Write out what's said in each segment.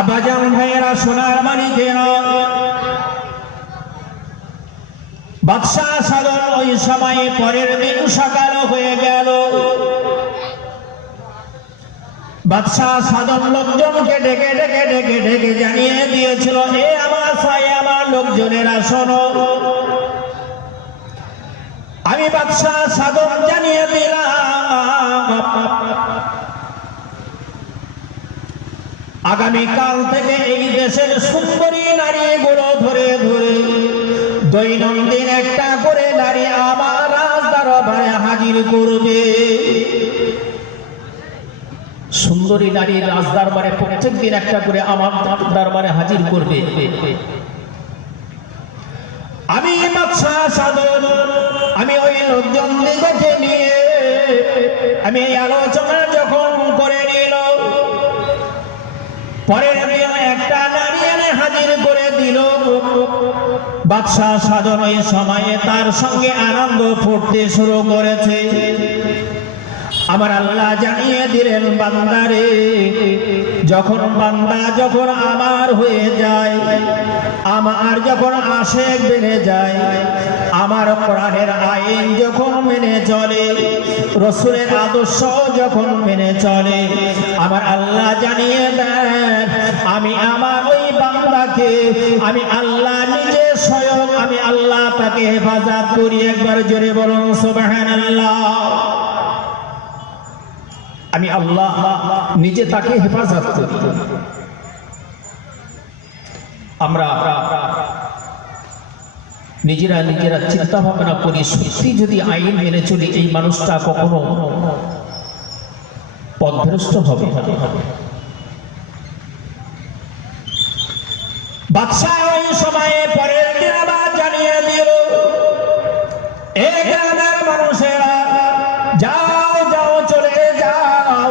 আব্বাজান ভাইয়েরা, সোনার মানিকেরা, বাদশাহ সাদর ওই সময়ে পরের দিন সকাল হয়ে গেল। বাদশাহ সাদর লোকজনকে ডেকে ডেকে ডেকে ডেকে জানিয়ে দিয়েছিল, এ আমার সাই, আমার লোকজনেরা শোনো, আমি বাদশাহ সাদর জানিয়ে দিলাম আগামীকাল থেকে এই দেশের সুন্দরী নারীগুলো ধরে ধরে দৈনন্দিন একটা করে নারী আমার রাজদরবারে হাজির করবে। সুন্দরী নারী রাজদরবারে প্রত্যেক দিন একটা করে আমার দরবারে হাজির করবে। আমি বাদশাহ সাদর, আমি ওই লোকজনদিগকে নিয়ে আমি এই আলোচনা যখন করে নিল, পরের দিন একটা নারী এনে হাজির করে দিল। বাদশাহ সাদর ওই সময়ে তার সঙ্গে আনন্দ ফুটতে শুরু করেছে। আমার আল্লাহ জানিয়ে দিলেন, বান্দারে, বান্দা যখন আমার হয়ে যায়, আমার যখন আশেক বেড়ে যায়, আমার কোরআনের আইন যখন মেনে চলে, রসুলের আদর্শ যখন মেনে চলে, আমার আল্লাহ জানিয়ে দেন, আমি আমার ওই বান্দাকে আমি আল্লাহ নিজে স্বয়ং আমি আল্লাহ তাকে হেফাজত করি। একবার জোরে বলুন সুবহানাল্লাহ। আমি আল্লাহ নিজে তাকে হেফাজত করি। আমরা নিজেরা নিজেরা চিন্তা ভাবনা করি, সত্যি যদি আইন মেনে চলি, এই মানুষটা কখনো পথভ্রষ্ট হবে। বাদশাহ ওই সময়ে পরের দিন আবার জানিয়ে দিল, এই গ্রামের মানুষেরা যাও যাও চলে যাও,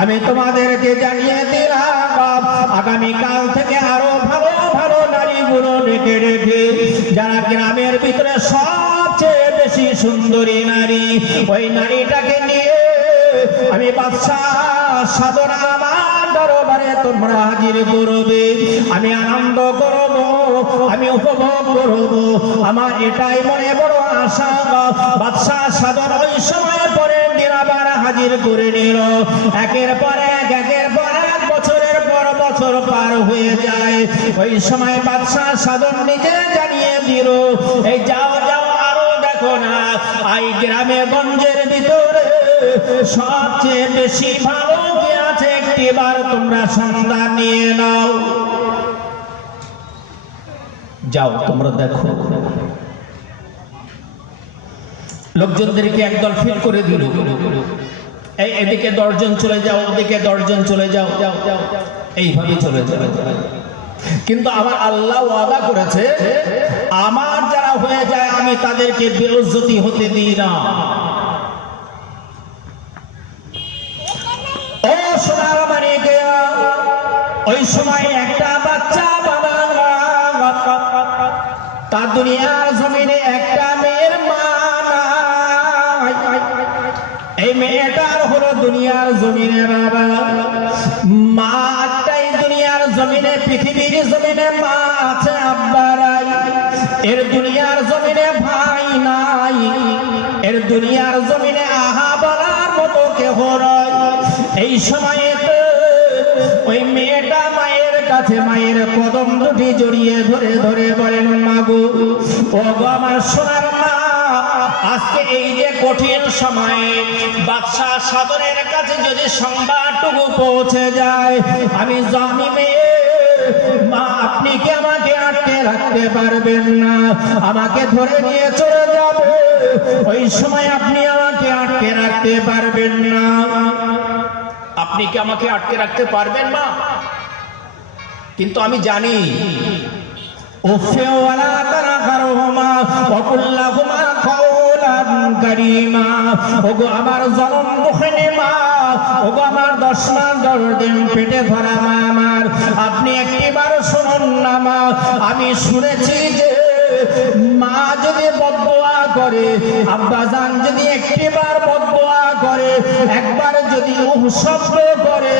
আমি তোমাদেরকে জানিয়ে দিলাম আগামীকাল থেকে আরো ভালো ভালো নারীগুলো ডেকে ডেকে, যারা গ্রামের ভিতরে সবচেয়ে বেশি সুন্দরী নারী, ওই নারীটাকে নিয়ে আমি বাদশাহ সাদর আমার দরবারে তোমরা হাজির করবে। আমি আনন্দ করব, আমি উপভোগ করব, আমার এটাই মনে বড় আশা। বাদশাহ সাদর ওই সময় পরের দিন আবার হাজির করে নিল। একের পর এক বছরের পর বছর পার হয়ে যায়। ওই সময় বাদশাহ সাদর নিজে জানিয়ে দিল, এই যাও যাও আরো দেখো না, এই গ্রামে গঞ্জের ভিতরে সবচেয়ে বেশি ভালো কে আছে, একটিবার তোমরা সন্ধান নিয়ে নাও। যাও তোমরা দেখো। লোকজনদেরকে একদল ফিট করে দিল, এই এদিকে 10 জন চলে যাও, ওদিকে 10 জন চলে যাও, এইভাবে চলে যাবে। কিন্তু আমার আল্লাহ ওয়াদা করেছে, আমার যারা হয়ে যায় আমি তাদেরকে বেইজ্জতি হতে দিই না। ও সোনার মানিকেরা, ওই সময় একটা বাচ্চা বাবা, তার দুনিয়ার জমিনে একটা মেয়ের মা নাই। এই মেয়েটার হলো দুনিয়ার জমিনে বাবা, মা একটাই দুনিয়ার জমিনে, পৃথিবীর জমিনে মা আছে, আব্বা নাই। এর দুনিয়ার জমিনে ভাই নাই, এর দুনিয়ার জমিনে আহা বলার মতো কেহ নয়। এই সময়ে ওই মেয়েটা মায়ের কাছে মায়ের কদম দুটি জড়িয়ে ধরে ধরে বলেন, মাগো, ও গো আমার সোনার মা, আজকে এই যে কঠিন সময়ে বাদশাহ সাদরের কাছে যদি সংবাদটুকু পৌঁছে যায়, আমি জানি মেয়ে মা, আপনি কি আমাকে আটকে রাখতে পারবেন না? আমাকে ধরে নিয়ে চলে যাবে, ওই সময় আপনি আমাকে আটকে রাখতে পারবেন না। আপনি কি আমাকে আটকে রাখতে পারবেন না? কিন্তু আমি জানি, ওফেওয়ালা তারা কারোমা ওকুল্লাহুমা কাওলান কারীমা। ওগো আমার জনম দুঃখিনী মা, ওগো আমার 10 মাস 10 দিন পেটে ধরা মা আমার, আপনি একটিবার শুনুন না মা। আমি শুনেছি যে মা যদি বদদোয়া করে, আব্বাজান যদি একটিবার বদদোয়া করে, একবার যদি শব্দ করে,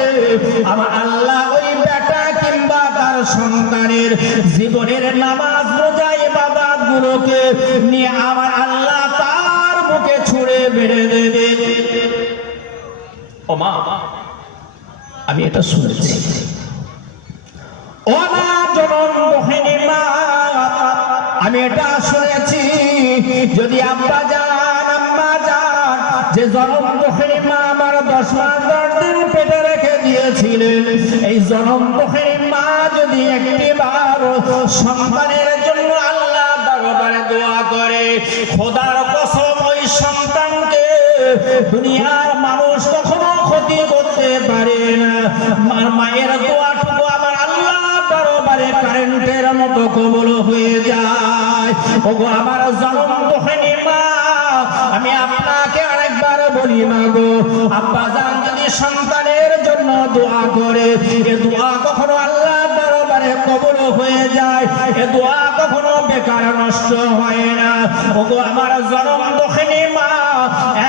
আমার আল্লাহ ওই বেটা কি আমার সন্তানের জীবনের নামাজ রোজা ইবাদত গুলোকে নিয়ে আমার আল্লাহ তার মুখে ছুঁড়ে মেরে দেবে। ও মা, আমি এটা শুনেছি। ও মা জনম মোহিনী মা, আমি এটা শুনেছি। যদি আব্বা যান আম্মা যান, যে জনম মোহিনী মা আমার 10 মাস 10 দিন পেটে রেখে দিয়েছিলেন, এই জনম মোহিনী মা যদি একটিবার সন্তানের জন্য আল্লাহ দরবারে দোয়া করে, খোদার কসম ওই সন্তানকে দুনিয়ার মানুষ কখনো ক্ষতি করতে পারে না। মায়ের দোয়াটুকু আমার আল্লাহ দরবারে কারেন্টের মতো কবুল হয়ে যায়। ওগো আমার জনম মোহিনী মা, আমি আপনাকে আরেকবার বলি না গো, আব্বা জান যদি সন্তানের জন্য দোয়া করে, এ দোয়া কখনো আল্লাহ দরবারে কবুল হয়ে যায়, এ দোয়া কখনো বেকার নষ্ট হয় না। ওগো আমার জনম মোহিনী মা,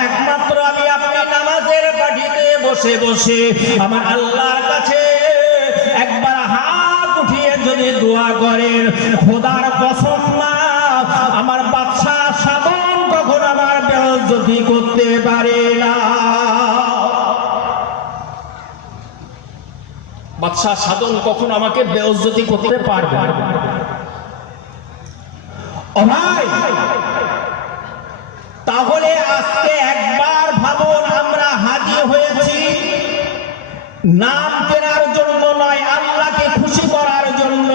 একমাত্র আমি আপনি নামাজের পাটিতে বসে বসে আমার আল্লাহর কাছে একবার হাত উঠিয়ে যদি দোয়া করেন, খোদার কসম মা, আমার বাদশা সাধন কখন আমার বেইজ্জতি করতে পারে না। বাদশা সাধন কখন আমাকে বেইজ্জতি করতে পারবে না। ও ভাই, তাহলে আজকে একবার ভাবুন, আমরা হাজির হয়েছি নাম কেনার জন্য নয়, আল্লাহকে খুশি করার জন্য।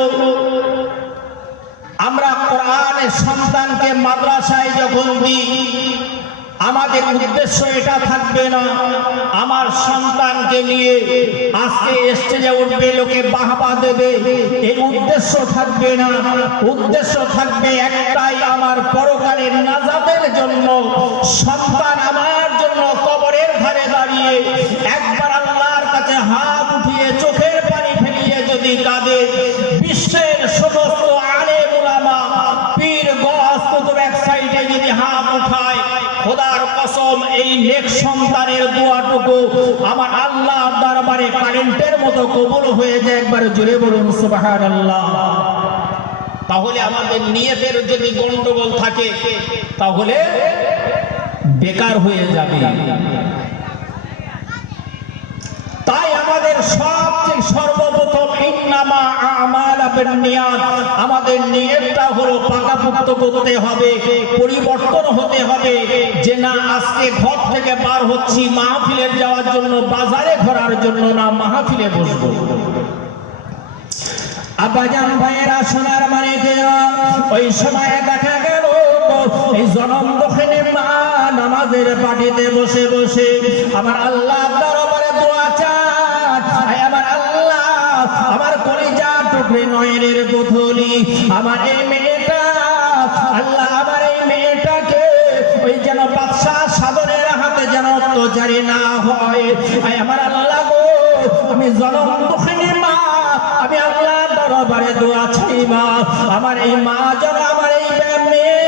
আমরা কোরআনের সন্তানকে মাদ্রাসায় যখন দিই, আমাদের উদ্দেশ্য এটা থাকবে না আমার সন্তানকে নিয়ে আজকে স্টেজে উঠবে, লোকে বাহবা দেবে, এই উদ্দেশ্য থাকবে না। উদ্দেশ্য থাকবে একটাই, আমার পরকালের নাজাতের জন্য। সন্তান আমার জন্য কবরের ধারে দাঁড়িয়ে একবার আল্লাহর কাছে হাত উঠিয়ে চোখের পানি ফেলিয়ে যদি কাঁদে, বিশ্বের সমস্ত আলেম উলামা পীর গস কুতুব এক সাইডে যদি হাত উঠায়, খোদার কসম এই নেক সন্তানের দোয়াটুকু আমার আল্লাহ দরবারে কারেন্টের মতো কবুল হয়ে যায়। একবার জোরে বলুন সুবহানাল্লাহ। তাহলে আমাদের নিয়তের যদি গন্ডগোল থাকে তাহলে বেকার হয়ে যাবে। তাই আমাদের সবচেয়ে সর্বপ্রথম ইন্নামা আমাল বিন্নিয়াত, আমাদের নিয়তটা হলো পাকাপোক্ত করতে হবে, পরিবর্তন হতে হবে। যে না, আজকে ঘর থেকে বার হচ্ছি মাহফিলে যাওয়ার জন্য, বাজারে ঘোরার জন্য না, মাহফিলে বসবো। আব্বাজান ভাইয়েরা, সোনার মানিকেরা, ওই সময় দেখা গেল এই জনম মোহিনী মা নামাজের পাটিতে বসে বসে আমার আল্লাহ দরবারে দোয়া চায়। আমার আল্লাহ, আমার কলিজা টুকরে নয়নের পুতুলি, আমার এই মেয়েটা, আল্লাহ আমার এই মেয়েটাকে ওই যেন বাদশা সাধনের হাতে যেন অত্যাচারী না হয়। আমার আল্লাহ গো, আমি জনম মোহিনী মা, আমি আল্লাহ দরবারে দোয়া চাই মা, আমার এই মা যেন, আমার এই মেয়ে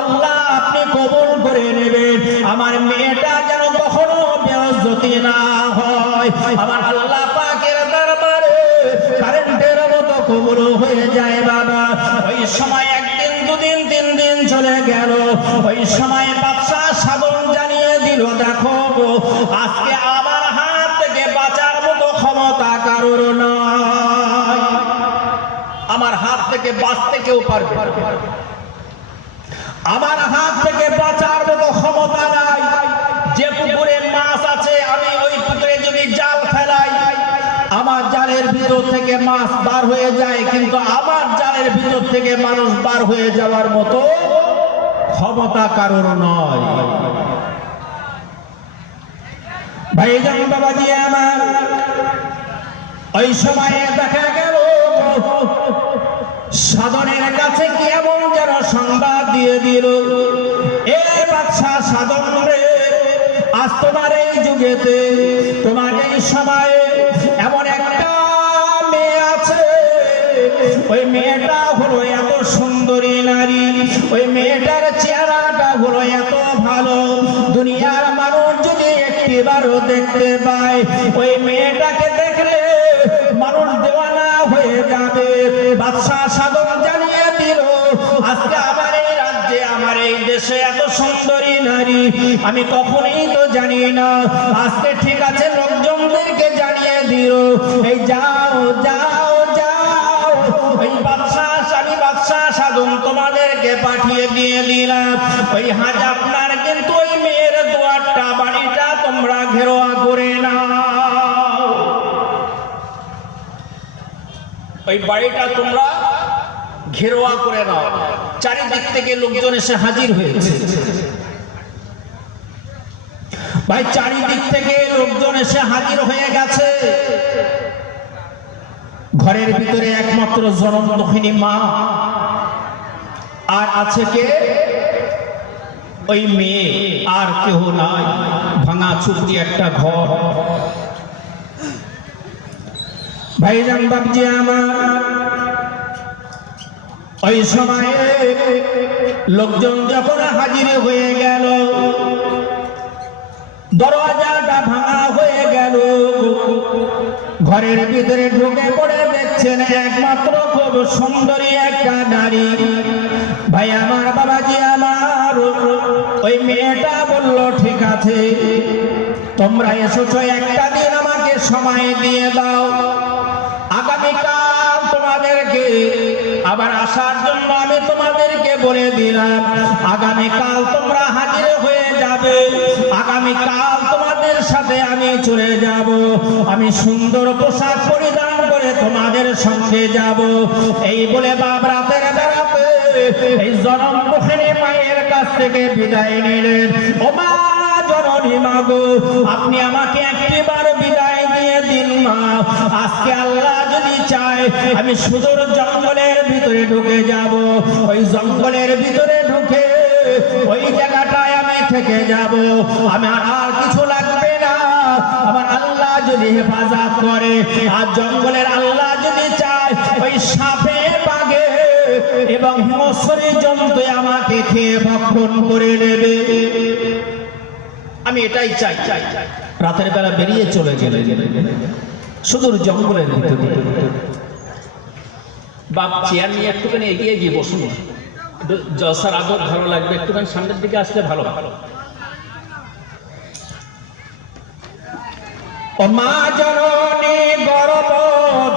আল্লাহ আপনি কবুল করে নেবেন, আমার মেয়েটা যেন কখনো বেইজ্জতি না হয়। আমার আল্লাহ পাকের দরবারে কারেন্টের মতো কবুল হয়ে যায় বাবা। ওই সময় একদিন, দুদিন, 3 দিন চলে গেল। ওই সময় বাদশা সাধন জানিয়ে দিল, দেখো আজকে আমার হাত থেকে বাঁচার মতো ক্ষমতা কারোর নয়, আমার হাত থেকে বাঁচতে কেউ পারবে, আমার হাত থেকে বাঁচার মতো ক্ষমতা নাই। যে পুকুরে মাছ আছে, আমি ওই পুকুরে যদি জাল ফেলাই, আমার জালের ভিতর থেকে মাছ বার হয়ে যায়, কিন্তু আমার জালের ভিতর থেকে মানুষ বার হয়ে যাওয়ার মতো ক্ষমতা কারোর নয়। ভাইজান বাবাজি আমার, ওই সময়ে দেখা গেল সাধনের কাছে কি এমন যেন সংবাদ দিয়ে দিল, এ বাদশা সাধন রে, আজ তোমার এই যুগেতে, তোমার এই সময়ে এমন একটা মেয়ে আছে, ওই মেয়েটা হলো এত সুন্দরী নারী, ওই মেয়েটার চেহারাটা হলো এত ভালো, দুনিয়ার মানুষ যদি একটিবারও দেখতে পায়, ওই মেয়েটাকে দেখলে মানুষ দেওয়ানা হয়ে যাবে। বাদশাহ সাধন জানিয়ে দিল, আজকে আমার এই রাজ্যে আমার এই দেশে এত সুন্দরী নারী আমি কখনোই তো জানি না। আজকে ঠিক আছে, লোকজনদেরকে জানিয়ে দিল, এই যাও যাও যাও, এই বাদশাহ সাধন তোমাদেরকে পাঠিয়ে দিয়ে দিলাম। ওই হাজ আপনার কিন্তু ওই মেয়ের দুয়ারটা বাড়িটা তোমরা ঘেরোয়া করে নাও, ওই বাড়িটা তোমরা ঘেরোয়া করে নাও। চারিদিক থেকে লোকজন এসে হাজির হয়েছে ভাই, চারিদিক থেকে লোকজন এসে হাজির হয়ে গেছে। ঘরের ভিতরে একমাত্র জনম দক্ষিণী মা, আর আছে কে? ওই মেয়ে, আর কেহ নাই। ভাঙা চুপড়ি একটা ঘর। ভাইজান বাবজি আমার, ওই সময়ে লোকজন যখন হাজির হয়ে গেল, দরজাটা ভাঙা হয়ে গেল, ঘরের ভিতরে ঢুকে পড়ে দেখছেন একমাত্র খুব সুন্দরী একটা নারী। ভাই আমার, বাবাজি আমার, ওই মেয়েটা বলল ঠিক আছে, তোমরা এসেছো, একটা দিন আমাকে সময় দিয়ে দাও, আগামীকাল তোমাদেরকে আবার আসার জন্য আমি তোমাদেরকে বলে দিলাম, আগামীকাল তোমরা হাজির হয়ে যাবে, আগামীকাল তোমাদের সাথে আমি চলে যাব, আমি সুন্দর পোশাক পরিধান করে তোমাদের সঙ্গে যাব। এই বলে বাপ রাতের বেড়াতে এই জনম দুঃখিনী মায়ের কাছ থেকে বিদায় নিলেন। ও মা জননী মা গো, আপনি আমাকে একটিবার বিদায় দিয়ে দিন মা, আজকে আল্লাহ যদি চায় আমি সুদূর জঙ্গলের ভিতরে ঢুকে যাব, ওই জঙ্গলের ভিতরে ঢুকে ওই জায়গাটায় আমি থেকে যাব, আমার আর কিছু লাগবে না, আমার আল্লাহ যদি হেফাজত করে, আর জঙ্গলের আল্লাহ যদি চায় ওই সাপে বাঘে এবং হিংস্র জন্তু আমাকে খেয়ে ভক্ষণ করে নেবে, আমি এটাই চাই। রাতের বেলা বেরিয়ে চলে গেলে সুদূর জঙ্গলের ভিতরে। বাপ চেয়ার নিয়ে একটুখানি এগিয়ে গিয়ে বসুন, জলসার আদর ভালো লাগবে, একটুখানি সামনের দিকে আসলে ভালো ভালো। ও মা জননী গর্ভ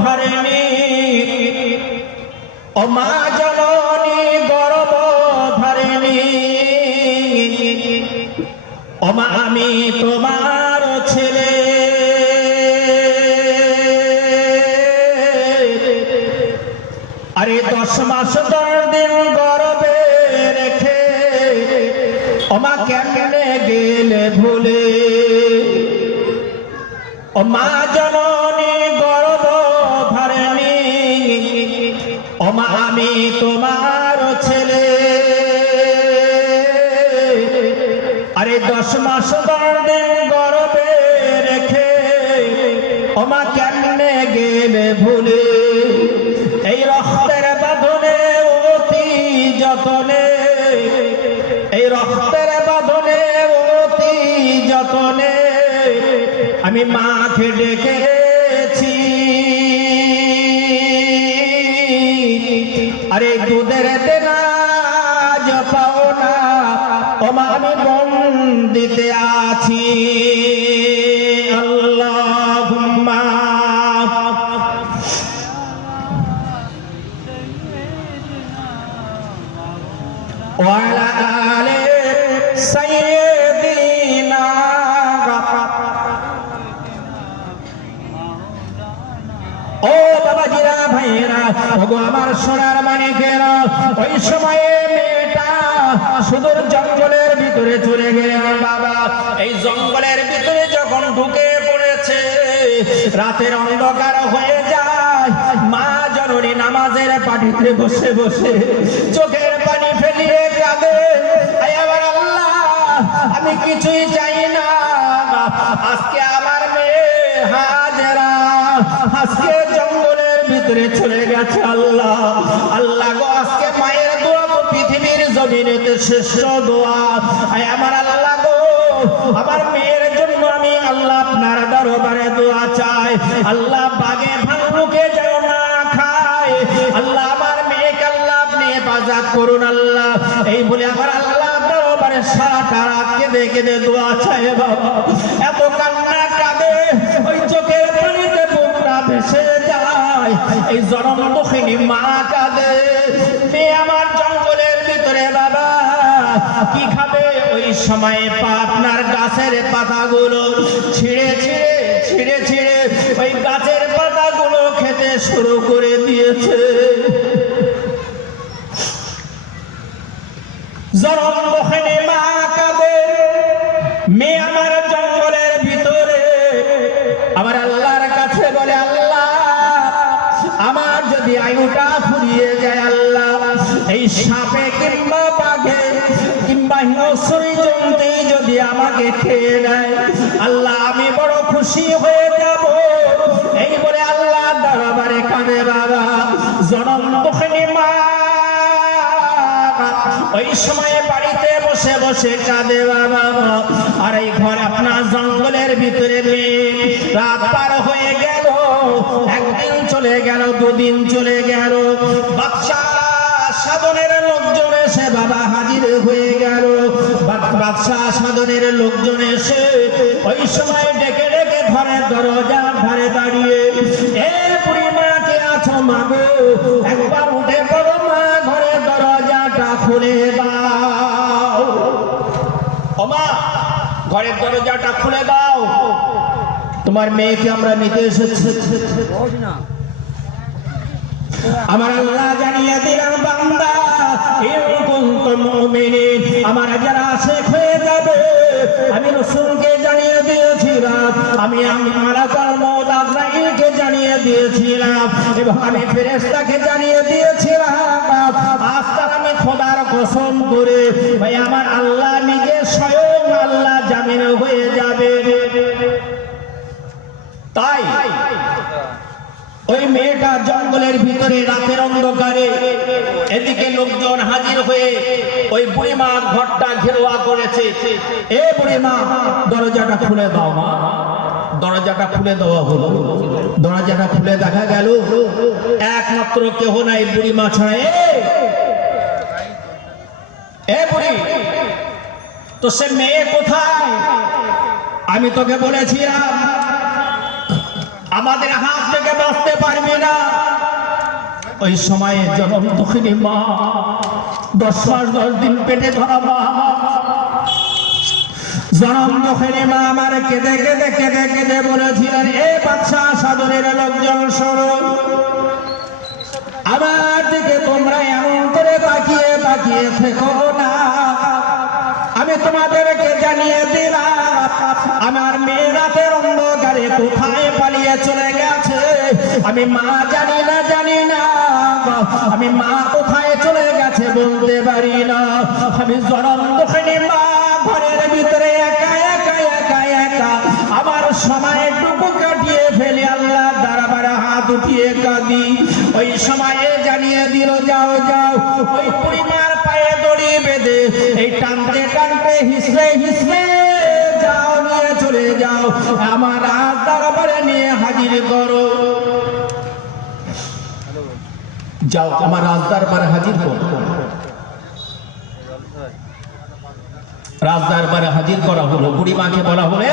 ধারিণী, ও মা জননী গর্ভ ধারিণী, ও মা আমি তোমার ছেলে, আরে 10 মাস 10 দিন গর্ভে রেখে ও মা কেমনে গেলে ভুলে, ও মা জননী গর্ভ ধারিণী, ও মা আমি তোমার ছেলে, আরে 10 মাস 10 দিন গর্ভে রেখে ও মা কেমনে গেলে ভুলে, এই রক্তের বাঁধনে অতি যতনে, এই রক্তের বাঁধনে অতি যতনে আমি মাকে ডেকেছি, আরে দুধের দেনা পাও না ও মা আমি বন দিতে আছি, আল্লাহুম্মা ওয়া আলা আলি সাইয়্যিদিনা। ও বাবাজিরা, ভাইয়েরা, ওগো আমার সোনার মানিকেরা, ওই সময়ে মেয়েটা সুদূর জঙ্গলের ভিতরে চলে গেলেন। বাবা, এই জঙ্গলের ভিতরে যখন ঢুকে পড়েছে, রাতের অন্ধকার হয়ে যায়, মা জননী নামাজের পানিতে বসে বসে চোখের পানি ফেলিয়ে কাঁদে, আমার আল্লাহ আমি কিছুই চাই না, আজকে আমার মেয়ে হাজেরা আজকে জঙ্গলের ভিতরে চলে গেছে, আল্লাহ আল্লাহ গো, আজকে মায়ের দোয়া তো পৃথিবীর জমিনেতে শ্রেষ্ঠ দোয়া, আমার আল্লাহ গো, আমার মেয়ের জন্য আমি আল্লাহ আপনার দরবারে দোয়া চাই, আল্লাহ বাগে ভাল্লুকে যেন না খায়, করুন আল্লাহ। এই বলে আমার আল্লাহ দরবারে সারাটা রাত কেঁদে কেঁদে দোয়া চায় বাবা। এত কান্না কাঁদে ওই চোখের পানিতে বুকটা ভেসে যায়। এই জনম দুঃখিনী মা কাঁদে, মেয়ে আমার জঙ্গলের ভিতরে বাবা কি খাবে? ওই সময়ে আপনার গাছের পাতাগুলো ছিঁড়ে ছিঁড়ে ছিঁড়ে ছিঁড়ে ওই গাছের পাতাগুলো খেতে শুরু করে দিয়েছে। জনম দুঃখিনী মা কাঁদে, মেয়ে আমার জঙ্গলের ভিতরে আমার আল্লাহর কাছে বলে, আল্লাহ আমার যদি আয়ুটা ফুরিয়ে যায় আল্লাহ, এই সাপে কিংবা বাঘে কিংবা হিংস্রী জন্তুই যদি আমাকে খেয়ে নেয় আল্লাহ, আমি বড় খুশি হয়ে যাব। এই বলে আল্লাহ দরবারে কাঁদে বাবা। জনম দুঃখিনী মা ওই সময়ে বাড়িতে বসে বসে কাঁদে বাবা। আর এই ঘর আপনার জঙ্গলের ভিতরে রাত পার হয়ে গেল, একদিন চলে গেল, দুদিন চলে গেল। বাদশা সাধনের লোকজন এসে বাবা হাজির হয়ে গেল। বাদশা সাধনের লোকজন এসে ওই সময় ডেকে ডেকে ঘরের দরজার ধারে দাঁড়িয়ে, এ বুড়ি মা কে আছো মাগো, একবার উঠে পড়ো মা, ঘরের দরজাটা খুলে দাও। ও মা, ঘরের দরজাটা খুলে দাও, তোমার মেয়েকে আমরা নিতে এসেছি। আমার আল্লাহ জানিয়ে দিলাম বান্দা, ইন কুনতুম মুমিনিন, আমার যারা আশিক হয়ে যাবে, আমি রাসূলকে জানিয়ে দিয়েছিলাম, আমি মালাকুল মউত আজরাইলকে জানিয়ে দিয়েছিলাম, এবং আমি ফেরেশতাকে জানিয়ে দিয়েছিলাম। আজ তার আমি খোদার কসম করে ভাই আমার আল্লাহ নিজে স্বয়ং আল্লাহ জামিন হয়ে যাবে। তাই ওই মেয়েটা জঙ্গলের ভিতরে রাতের অন্ধকারে, এদিকে লোকজন হাজির হয়ে ওই বুড়িমা ঘরটা ঘেরোয়া করেছে। এ বুড়িমা, দরজাটা খুলে দাও মা। দরজাটা খুলে দেওয়া হলো। দরজাটা খুলে দেখা গেল একমাত্র কেহ নাই বুড়িমা ছাড়া। এ বুড়ি, তো সে মেয়ে কোথায়? আমি তোকে বলেছিলাম আমাদের হাত থেকে বাঁচতে পারবি না। ওই সময়ে জনম দুঃখিনী মা, 10 মাস 10 দিন পেটে ধরা মা, জনম দুঃখিনী মা আমার কেঁদে কেঁদে কেঁদে কেঁদে বলেছিলেন, এ বাদশা সাধনের লোকজন শোনো, আমার দিকে তোমরা এমন করে বাকিয়ে বাকিয়ে থেকো না। আমি তোমাদেরকে জানিয়ে দিলাম আমার মেয়ে রাতের অন্ধকারে কোথায় পালিয়ে চলে গেছে। আমি মা জানি না, জানি না, আমি মা কোথায় চলে গেছে বলতে পারি না। আমি জনম দুঃখিনী মা ঘরের ভিতরে একা একা একা একা আমার সময়টুকু কাটিয়ে ফেলে আল্লাহ দরবারে হাত উঠিয়ে কাঁদি। ওই সময়ে জানিয়ে দিল, যাও যাও ওই বুড়িমার পায়ে দড়ি বেঁধে এই টানতে টানতে হিসলে হিসলে যাও, নিয়ে চলে যাও, আমার রাজ দরবারে নিয়ে হাজির করো। যাও আমার রাজ দরবারে হাজির করো। রাজ দরবারে হাজির করা হলো। বুড়িমাকে বলা হলো,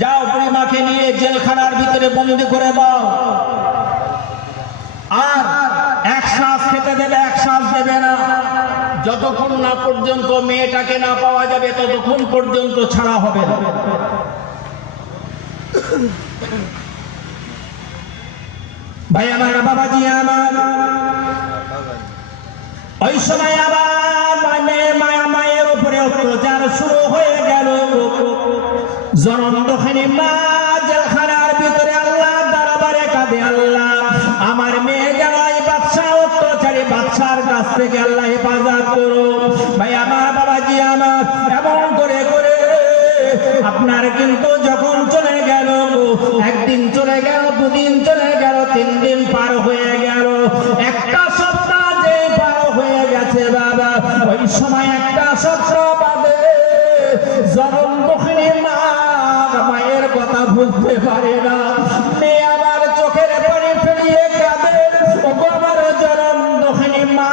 যাও বুড়িমাকে নিয়ে জেলখানার ভিতরে বন্দি করে দাও, আর এক শ্বাস খেতে দেবে, এক শ্বাস দেবে না। যতক্ষণ না পর্যন্ত মেয়েটাকে না পাওয়া যাবে ততক্ষণ পর্যন্ত ছাড়া হবে না। ভাই আমার, বাবাজি আমার, ওই সময় আবার মায়ের উপরে অত্যাচার শুরু হয়ে গেল। জনম দুঃখিনী মা জেলখানার ভিতরে আল্লাহ দরবারে কাঁদে, আল্লাহ আমার মেয়ে যেন এই বাদশা অত্যাচারী বাদশার কাছ থেকে আল্লাহ হেফাজত করো। ভাই আমার, বাবাজি আমার, এমন করে করে আপনার কিন্তু যখন চলে গেল, একদিন চলে গেল, দুদিন চলে গেল, 3 দিন পার হয়ে গেল, একটা সপ্তাহ যে পার হয়ে গেছে বাবা। ওই সময় একটা সপ্তাহ বাদে জনম দুঃখিনী মা মায়ের কথা বুঝতে পারে না। মেয়ে আবার চোখের পানি ফেলিয়ে কাঁদে, ও আমার জনম দুঃখিনী মা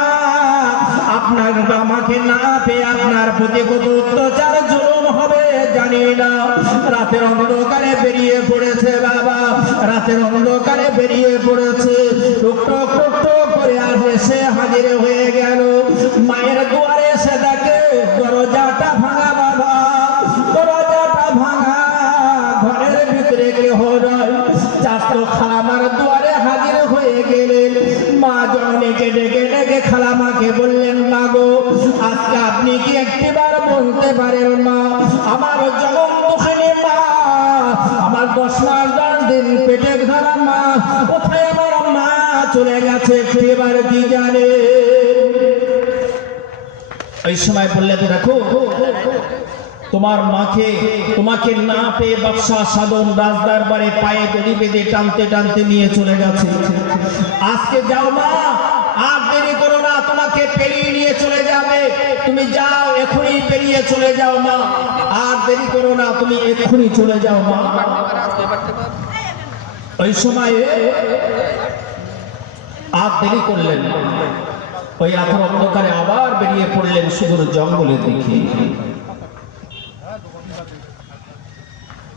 প্রতি কত অত্যাচার জুলুম হবে জানি না। রাতের অন্ধকারে বেরিয়ে পড়েছে বাবা, রাতের অন্ধকারে বেরিয়ে পড়েছে, টুকটুক টুকটুক করে আসে সে হাজির হয়ে গেল মায়ের দুয়ারে। এসে দেখে দরজাটা ভাঙা বাবা, দরজাটা ভাঙা, ঘরের ভিতরে কেহ নয়। চাচতো খালামার দুয়ারে হাজির হয়ে গেলেন। মা জননীকে ডেকে ডেকে খালামাকে বললেন, মা গো, আজকে আপনি কি একটিবার বলতে পারেন মা, আমার জনম দুঃখিনী মা, আমার 10 মাস 10 দিন পেটে ধরা মা, কোথায় আমার মা চলে গেছে একটিবার কি জানে? এই সময় বললে, দেখো তোমার মাকে, তোমাকে না পেয়ে বাদশাহ সাধন রাজদরবারে পায়ে দড়ি বেঁধে টানতে টানতে নিয়ে চলে গেছে। আজকে যাও মা, আর দেরি করো না, তোমাকে পেরিয়ে নিয়ে চলে যাবে। তুমি যাও, এখনই পেরিয়ে চলে যাও মা, আর দেরি করো না, তুমি এক্ষুনি চলে যাও মা। ওই সময়ে আর দেরি করলেন, ওই রাতের অন্ধকারে আবার বেরিয়ে পড়লেন সুদূর জঙ্গলের দিকে।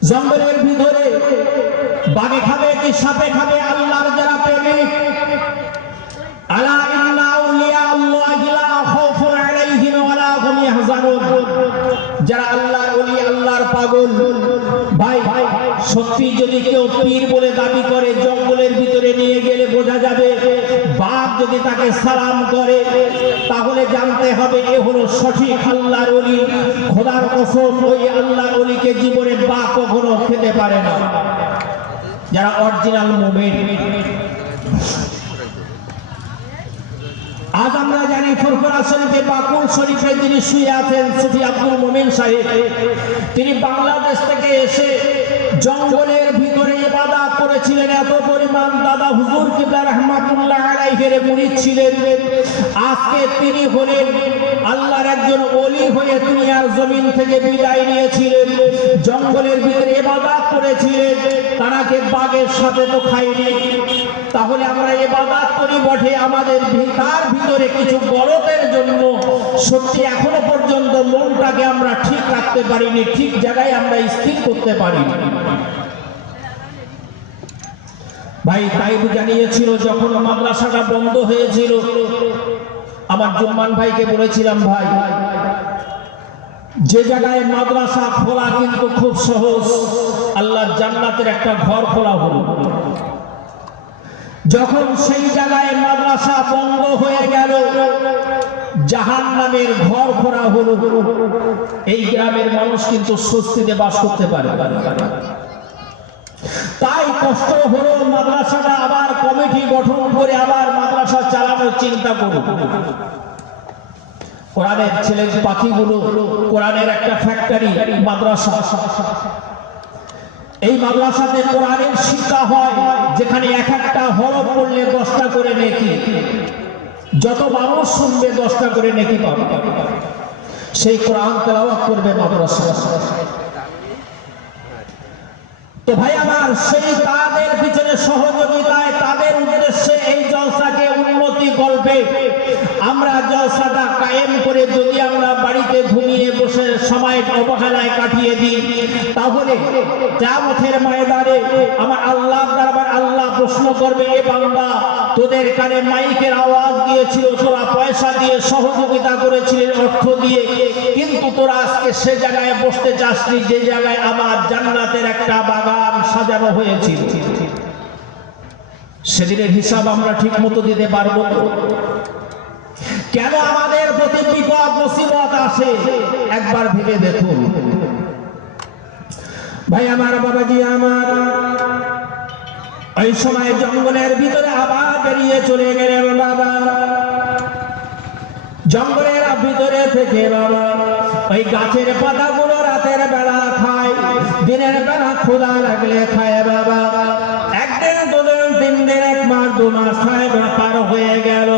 জঙ্গলের ভিতরে বাঘে খাবে কি সাপে খাবে? আল্লাহর যারা প্রেমিক, আলা ইন্না আউলিয়া আল্লাহি লা খাউফুন আলাইহিম ওয়া লা হুম ইয়াহজানুন, যারা আল্লাহর ওলি, আল্লাহর পাগল। ভাই সত্যি যদি কেউ পীর বলে দাবি করে, জঙ্গলের ভিতরে নিয়ে গেলে বোঝা যাবে। বাঘ যদি তাকে সালাম করে তাহলে জানতে হবে এ হলো সঠিক আল্লাহর ওলি। খোদার কসম, ওই আল্লাহর ওলিকে জীবনে বাঘ কখনো খেতে পারে না, যারা অরিজিনাল মুমিন। আজ আমরা জানি ফুরফুরা শরীফে, বাকুল শরীফে যিনি শুয়ে আছেন সুফি আব্দুল মোমেন সাহেব, তিনি বাংলাদেশ থেকে এসে জঙ্গলের ভিতরে ইবাদত করেছিলেন। এত পরিমাণ দাদা হুজুর কিবলা রাহমাতুল্লাহ আলাইহির মুরিদ ছিলেন। আজকে তিনি হলেন আল্লাহর একজন ওলি হয়ে দুনিয়ার জমিন থেকে বিদায় নিয়েছিলেন। জঙ্গলের ভিতরে ইবাদত করেছিলেন, তারাকে বাঘের সাথে তো খাইনি। তাহলে আমরা ইবাদত করি বটে, আমাদের তার ভিতরে কিছু গলতের জন্য সত্যি এখনো পর্যন্ত মনটাকে আমরা ঠিক রাখতে পারিনি, ঠিক জায়গায় আমরা স্থির করতে পারিনি। ভাই তাইব জানিয়েছিল যখন মাদ্রাসাটা বন্ধ হয়েছিল, আমার জুম্মান ভাইকে বলেছিলাম, ভাই যে জায়গায় মাদ্রাসা খোলা কিন্তু খুব সহজ, আল্লাহর জান্নাতের একটা ঘর খোলা হলো। যখন সেই জায়গায় মাদ্রাসা বন্ধ হয়ে গেল, জাহান্নামের ঘর খোলা হলো। এই গ্রামের মানুষ কিন্তু স্বস্তিতে বাস করতে পারে। তাই কষ্ট হলো, মাদ্রাসাটা আবার কমিটি গঠন করে আবার মাদ্রাসা চালানোর চিন্তা করুন। কোরআনের ছেলে পাখিগুলো, কোরআনের একটা ফ্যাক্টরি মাদ্রাসা। এই মাদ্রাসাতে কোরআনের শিক্ষা হয়, যেখানে এক একটা হরফ পড়লে 10টা করে নেকি, যত মানুষ শুনবে 10টা করে নেকি পাবে। সেই কোরআন তেলাওয়াত করবে মাদ্রাসা। তো ভাই আমার, সেই তাদের পিছনে সহযোগিতায়, তাদের উদ্দেশ্যে এই জলসাকে উন্নতি করবে। আমরা জলসাটা কায়েম করে যদি আমরা বাড়িতে ঘুমিয়ে বসে সময় অবহেলায় কাটিয়ে দিই, তাহলে কিয়ামতের ময়দানে আমার আল্লাহর দরবার আল্লাহ প্রশ্ন করবে, এ বান্দা, তোদের কানে মাইকের আওয়াজ দিয়েছিল, তোরা পয়সা দিয়ে সহযোগিতা করেছিলেন, অর্থ দিয়ে, কিন্তু তোরা আজকে সে জায়গায় বসতে চাসনি যে জায়গায় আমার জান্নাতের একটা বাগান সাজানো হয়েছিল। সেদিনের হিসাব আমরা ঠিক মতো দিতে পারবো? কেন আমাদের প্রতি বিপদ মুসিবত আসে একবার ভেবে দেখুন। ভাই আমার, বাবাজি আমার, ওই সময় জঙ্গলের ভিতরে আবার বেরিয়ে চলে গেলেন বাবা। জঙ্গলের ভিতরে থেকে বাবা ওই গাছের পাতাগুলো রাতের বেলা খায়, দিনের বেলা ক্ষুধা লাগলে খায় বাবা। একদিন, দুদিন, 3 দিন, 1 মাস, 2 মাস পার হয়ে গেল।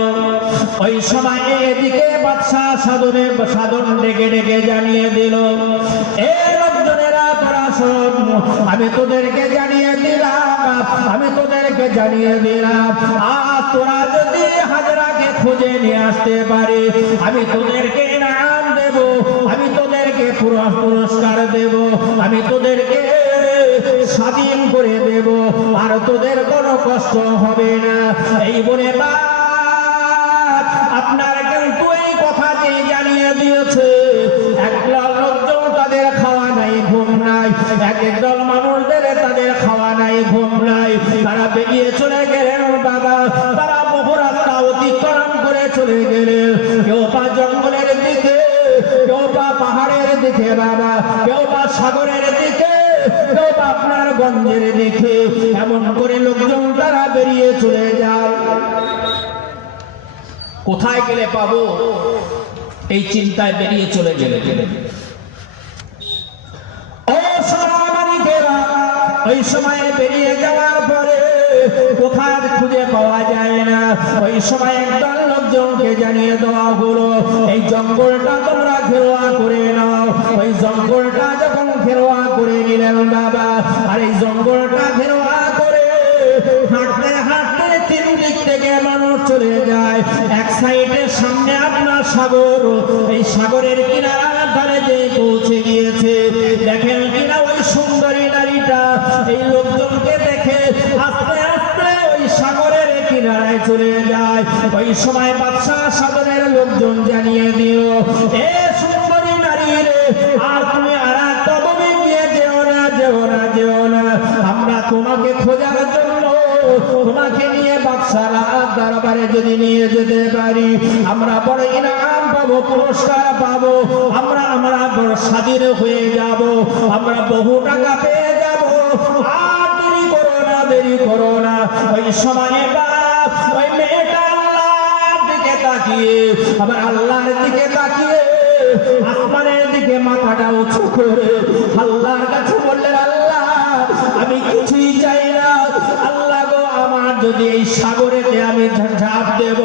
ওই সময় এদিকে বাদশাহ সাধন ডেকে ডেকে জানিয়ে দিল, এ লোকজনেরা, তোরা শোন, আমি তোদেরকে জানিয়ে দিলাম, আমি তোদেরকে জানিয়ে দিলাম, আর তোরা যদি হাজরাকে খুঁজে নিয়ে আসতে পারে, আমি তোদেরকে ইনাম দেব। দেব, আমি তোদেরকে পুরস্কার দেব, আমি তোদেরকে স্বাধীন করে দেব, আর তোদের কোনো কষ্ট হবে না। এই বলে আপনার কিন্তু এই কথাটি জানিয়ে দিয়েছে। একদল লোকজন তাদের খাওয়া নাই ঘুম নাই, একদল মানুষদের তাদের খাওয়া নাই ঘুম নাই, তারা বেরিয়ে চলে গেলেন বাবা। তারা বহু রাস্তা অতিক্রম করে চলে গেলেন, কেউ বা জঙ্গলের দিকে, কেউ বা পাহাড়ের দিকে বাবা, কেউ বা সাগরের দিকে, কেউ বা আপনার গঞ্জের দিকে, এমন করে লোকজন তারা বেরিয়ে চলে যায়। কোথায় গেলে পাবো এই চিন্তায় বেরিয়ে চলে গেলে। ওই সময় বেরিয়ে যাওয়ার পরে কোথায় খুঁজে পাওয়া যায় না। ওই সময় একদল লোকজনকে জানিয়ে দেওয়া হলো, এই জঙ্গলটা তোমরা ঘেরোয়া করে নাও। ওই জঙ্গলটা যখন ঘেরোয়া করে নিলেন বাবা, আর এই জঙ্গলটা ঘেরোয়া করে হাঁটতে হাঁটতে তিন দিক থেকে মানুষ চলে যায়। এক সাইডের সামনে আপনার সাগর, এই সাগরের কিনারার ধারে যে পৌঁছে গিয়েছে, দেখেন কিনা ওই সুন্দরী নারীটা এই লোকজনকে দেখে আস্তে আস্তে ওই সাগরের কিনারায় চলে যায়। ওই সময় বাদশাহ সাগরের লোকজন জানিয়ে দিল, এ সুন্দরী নারী রে, আর তুমি আর এক কদমে গিয়ে যেও না, যেও না, যেও না। আমরা তোমাকে খোঁজার জন্য তোমাকে নিয়ে বাদশার দরবারে যদি নিয়ে যেতে পারি, আমরা বড় ইনাম পাবো, পুরস্কার পাবো, আমরা বড় স্বাধীন হয়ে যাব, আমরা বহু টাকা পেয়ে যাব। আর দেরি করো না, দেরি করো না। ওই সময়ে ওই মেয়েটা আল্লাহর দিকে তাকিয়ে, আবার আল্লাহর দিকে তাকিয়ে আসমানের দিকে মাথাটা উঁচু করে আল্লাহর কাছে বললেন, আল্লাহ আমি কিছুই চাই না, আল্লাহ গো আমার যদি এই সাগরেতে আমি ঝাঁপ দেব,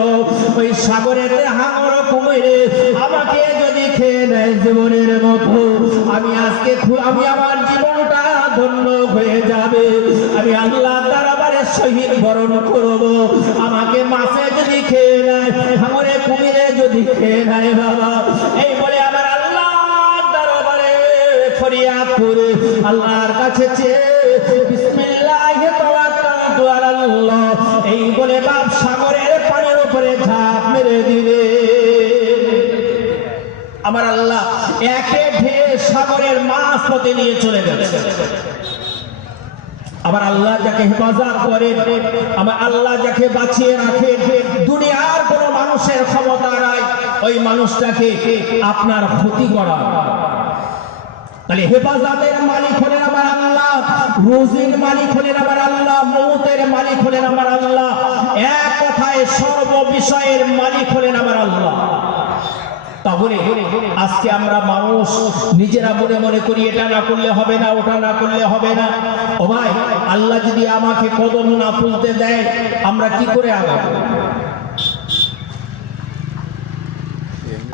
ওই সাগরেতে হাঙর কুমিরে আমাকে যদি খেয়ে নেয় জীবনের মতো, আমি আজকে আমি আমার জীবনটা ধন্য হয়ে যাবে, আমি আল্লাহ দরবারে শহীদ বরণ করব। আমাকে মাছে যদি খেয়ে নেয়, হাঙরে কুমিরে যদি খেয়ে নেয় বাবা, এই বলে আমার আল্লাহ দরবারে ফরিয়াদ করে আল্লাহর কাছে চেয়ে বিসমিল্লাহি তাওয়াক্কালতু আলাল্লাহ এই বলে বাপ সাগরের পানির উপরে ঝাঁপ মেরে দিলে আমার আল্লাহ একে ঢেউ সাগরের মাছ পথে নিয়ে চলে গেছে। আবার আল্লাহ যাকে হেফাজত করে, আমার আল্লাহ যাকে বাঁচিয়ে রাখে, দুনিয়ার কোন মানুষের ক্ষমতা নাই ওই মানুষটাকে আপনার ক্ষতি করা। তাহলে হেফাজতের মালিক হলেন আমার আল্লাহ, রুজির মালিক হলেন আমার আল্লাহ, মৌতের মালিক হলেন আমার আল্লাহ, এক কথায় সর্ব বিষয়ের মালিক হলেন আমার আল্লাহ। তাহলে আজকে আমরা মানুষ নিজেরা মনে মনে করি এটা না করলে হবে না, ওটা না করলে হবে না। ও ভাই, আল্লাহ যদি আমাকে কদম না তুলতে দেয়, আমরা কি করে আগাবো?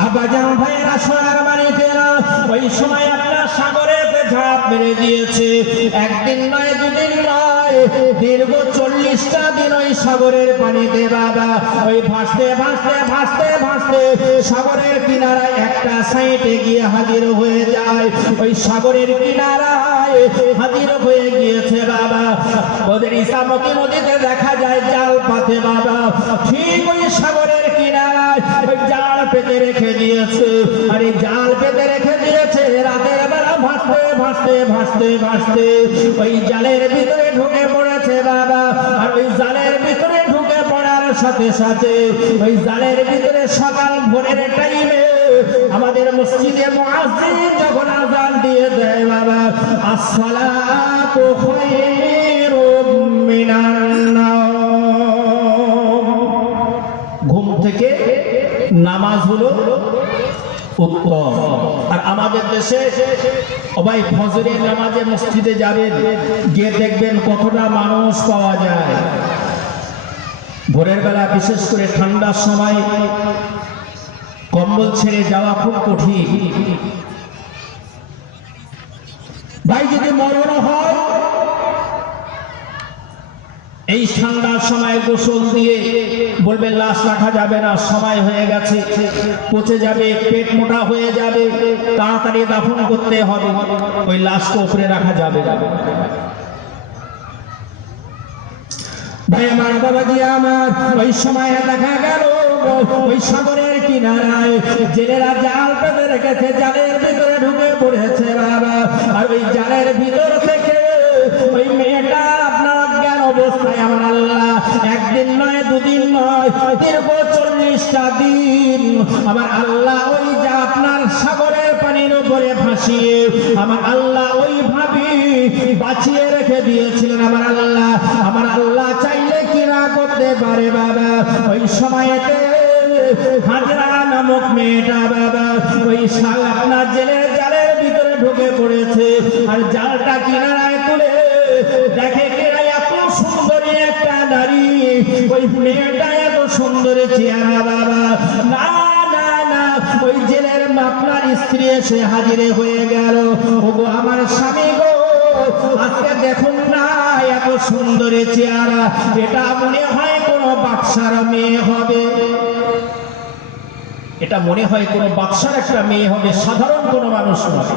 আবাজান ভাইয়েরা, সোনার মানিকেরা, ওই সময় আপনার সাগরেতে ঝাঁপ মেরে দিয়েছে। একদিন নয়, দুদিন নয়, দীর্ঘ 40টা দিন ওই সাগরের পানিতে বাবা ওই ভাসতে ভাসতে ভাসতে ভাসতে সাগরের কিনারায় একটা সাইটে গিয়ে হাজির হয়ে যায়। ওই সাগরের কিনারায় হাজির হয়ে গিয়েছে বাবা। ওদের ইসামতি নদীতে দেখা যায় জাল পাতে বাবা, ঠিক ওই সাগরের কিনারায় ওই জাল পেতে রেখে দিয়েছে। আর এই জাল পেতে রেখে দিয়েছে, রাতের বেলা ভাসতে ভাসতে ভাসতে ভাসতে ওই জালের ভিতরে ঢুকে পড়েছে বাবা। আর ওই জালের ভিতরে ঢুকে পড়ার সাথে সাথে ওই জালের ভিতরে সকাল ভোরের টাইমে আমাদের মসজিদে মুয়াজ্জিন যখন আযান দিয়ে দেয় বাবা, আসসালাতু খায়রুম মিনান নাওম, ঘুম থেকে নামাজ হলো উত্তম। আর আমাদের দেশে সবাই ফজরের নামাজে মসজিদে যাবেন, গিয়ে দেখবেন কতটা মানুষ পাওয়া যায়। ভোরের বেলা বিশেষ করে ঠান্ডার সময় কম্বল ছেড়ে যাওয়া খুব কঠিন। ভাই যদি মরণ হয়, এই ঠান্ডার সময় গোসল দিয়ে বলবে লাশ রাখা যাবে না, সময় হয়ে গেছে, পচে যাবে, পেট মোটা হয়ে যাবে, তাড়াতাড়ি দাফন করতে হবে, ওই লাশকে উপরে রাখা যাবে না। ভাই আমার, বাবাজি আমার, ওই সময় দেখা গেল ওই সাগরের কিনারায় জেলেরা জাল পেতে রেখেছে, জালের ভিতরে ঢুকে পড়েছে বাবা। আর ওই জালের ভিতর থেকে ওই মেয়েটা আপনার অজ্ঞান অবস্থায় আমার আল্লাহ একদিন নয়, দুদিন নয়, দীর্ঘ 40টা দিন আমার আল্লাহ ওই যা আপনার সাগরের পানির উপরে ভাসিয়ে আমার আল্লাহ ওইভাবে বাঁচিয়ে রেখে দিয়েছিলেন আমার আল্লাহ। আমার আল্লাহ চাইলে কি না করতে পারে বাবা। ওই সময়তে হাজরা নামক মেয়েটা বাবা ওই আপনার জালের ভিতরে ঢুকে পড়েছে। আর জালটা কিনারায় তুলে দেখে কিনা এত সুন্দরী একটা নারী, ওই মেয়েটা এত সুন্দরী চেহারা বাবা। না না না, ওই জেলের আপনার স্ত্রী এসে হাজিরে হয়ে গেল। ওগো আমার স্বামী গো, আজকে দেখুন না এত সুন্দরী চেহারা, এটা মনে হয় কোনো বাদশার মেয়ে হবে, এটা মনে হয় কোনো বাদশার একটা মেয়ে হবে, সাধারণ কোনো মানুষ নয়।